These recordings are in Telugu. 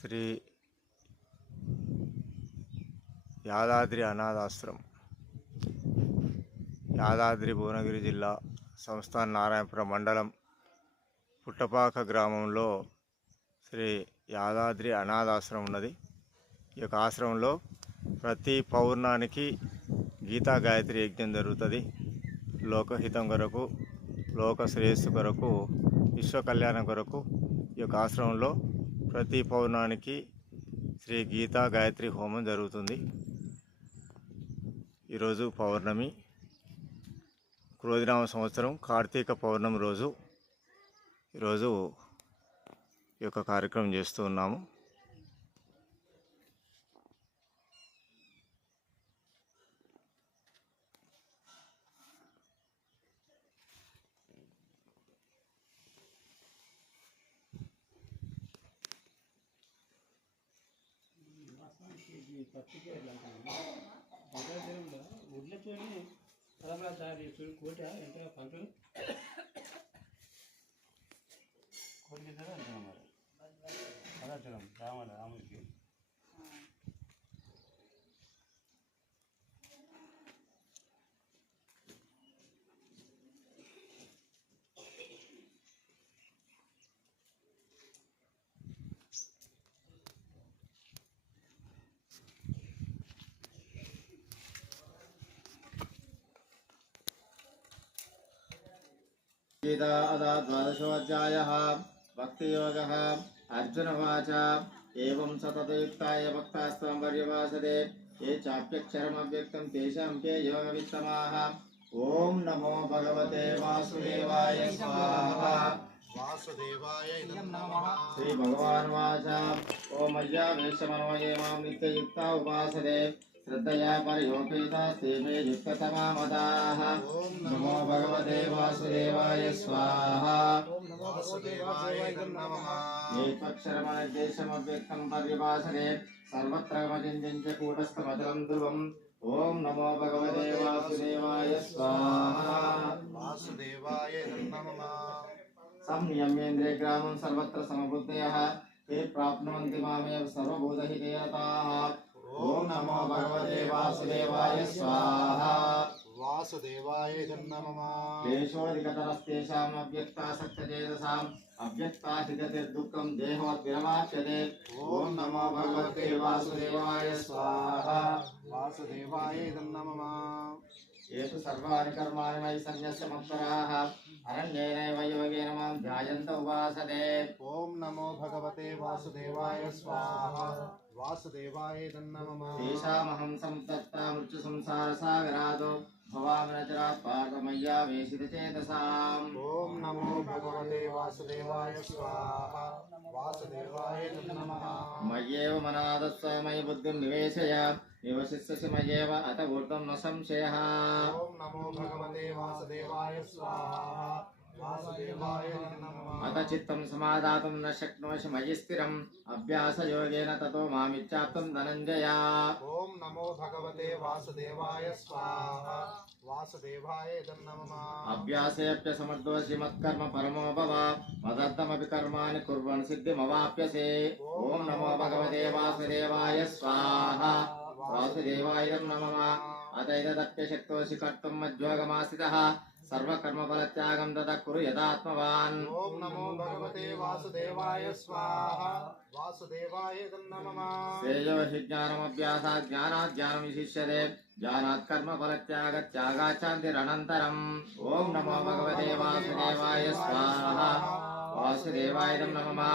శ్రీ యాదాద్రి అనాథాశ్రమం, యాదాద్రి భువనగిరి జిల్లా సంస్థాన్ నారాయణపురం మండలం పుట్టపాక గ్రామంలో శ్రీ యాదాద్రి అనాథాశ్రమం ఉన్నది. ఈ యొక్క ఆశ్రమంలో ప్రతి పౌర్ణానికి గీతా గాయత్రి యజ్ఞం జరుగుతుంది. లోకహితం కొరకు, లోక శ్రేయస్సు కొరకు, విశ్వ కళ్యాణం కొరకు ఈ యొక్క ఆశ్రమంలో ప్రతి పౌర్ణానికి శ్రీ గీతా గాయత్రి హోమం జరుగుతుంది. ఈరోజు పౌర్ణమి, క్రోధినామ సంవత్సరం కార్తీక పౌర్ణమి రోజు ఈరోజు ఈ యొక్క కార్యక్రమం చేస్తూ ఉన్నాము. ఉడ్లతోని తలబడా తయారు చేసి కోట ఎంత పంటలు కోటి అంటున్నాం. మరి అదంటున్నాం రాముడికి गीता अदा द्वादशोऽध्यायः भक्तियोगः। अर्जुनवाच एवं सततयुक्ताय भक्तास्त्वं पर्यवासते ये चाप्यक्षरमव्यक्तं तेषां के योगवित्तमाः। ॐ नमो भगवते वासुदेवाय स्वाहा। वासुदेवाय नमः। श्री भगवानुवाच ॐ मय्यावेशमनो ये मां नित्ययुक्ता उपासते श्रद्धया परयोपेता सेवे युक्ततमा मदाः। नमो भगवते वासुदेवाय स्वाहा। वासुदेवाय नमः। एकक्षरमनिर्देशमव्यक्तं पर्यभासते सर्वत्र गमचिन्त्यं च कूटस्थमचलं ध्रुवम्। ॐ नमो भगवते वासुदेवाय स्वाहा। वासुदेवाय नमः। संयम्येन्द्रिय ग्रामं सर्वत्र समबुद्धयः ते प्राप्नुवन्ति मामेव सर्वभूतहिते रताः। ओम नमो भगवते वासुदेवाय स्वाहा। वासुदेवाय नमः। क्लेशोऽधिकतरस्तेषाम् अव्यक्तासक्तचेतसाम् अव्यक्ताहिततिर्दुःखं देहोद्विरमाप्यते। ओम नमो भगवते वासुदेवाय स्वाहा। वासुदेवाय नमः। ये तु सर्वाणि कर्माणि मयि सन्न्यस्य मत्पराः अरण्येनैव योगेन मां ध्यायन्त उपासते। ओम नमो भगवते वासुदेवाय स्वाहा। वासुदेवाय नमः। तेषामहं संतप्ता मृत्युसंसारसागरादो भवामि न चिरात् पार्थमय्यावेशितचेतसाम्। ओम नमो भगवते वासुदेवाय स्वाहा। वासुदेवाय नमः। मय्येव मनादस्व मयि बुद्धिं निवेशय निवसिष्यसि मय्येव अत ऊर्ध्वं न संशयः। ओम नमो भगवते वासुदेवाय स्वाहा। वासुदेवाय नमः। अत चित्तं समादातुं न शक्नोषि मयि स्थिरम् अभ्यासयोगेन ततो मामिच्छाप्तुं धनञ्जय। ओम नमो भगवते वासुदेवाय स्वाहा। वासुदेवाय नमः। अभ्यासेऽप्यसमर्थोऽसि मत्कर्म परमो भव मदर्थमपि कर्माणि कुर्वन् सिद्धिमवाप्यसे। ओम नमो भगवते वासुदेवाय स्वाहा। वासुदेवाय नमः। अत एतदप्यशक्तोऽसि कर्तुं मज्जोगमास्थितः सर्वकर्मफलत्यागं ततः कुरु यदात्मवान्। ओम नमो भगवते वासुदेवाय स्वाहा। वासुदेवाय नमः। श्रेयो हि ज्ञानमभ्यासात् ज्ञानात् ज्ञानं विशिष्यते ज्ञानात् कर्मफलत्यागात् शान्तिरनन्तरम्। ओम नमो भगवते वासुदेवाय स्वाहा। वासुदेवाय नमः।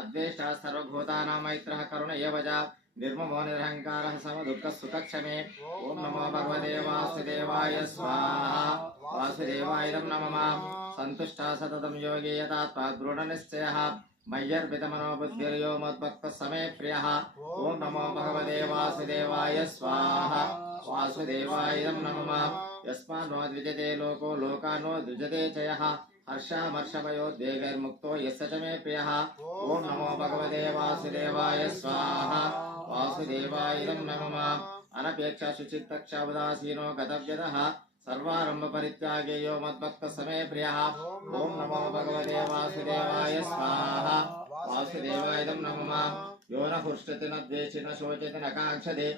अद्वेष्टा सर्वभूतानां मैत्रः करुण एव च निर्ममो निरहङ्कारः समदुःखः सुखक्षमे। ओम नमो भगवते वासुदेवाय स्वाहा। वासुदेवाय नमः। सन्तुष्टा सततं योगी यथात्मा दृढनिश्चयः मय्यर्पितमनो बुद्धिर्यो मद्भक्तः समे प्रियः। ओम नमो भगवते वासुदेवाय स्वाहा। वासुदेवाय नमः। यस्मान्नो द्विजते लोको लोकानो द्विजते च यः हर्षामर्षभयोद्वेगैर्मुक्तो यस्य च मे प्रियः। ओम नमो भगवते वासुदेवाय स्वाहा। वासुदेवाय नमः। अनपेक्षा सुचित्तक्षा उदासीनो गतव्यतः सर्वारंभ परित्यागे यो मद्भक्त समे प्रियः। ओम नमो भगवते वासुदेवाय स्वाहा। वासुदेवाय नमः। यो न हृष्टति न द्वेष्टि न शोचति न काङ्क्षति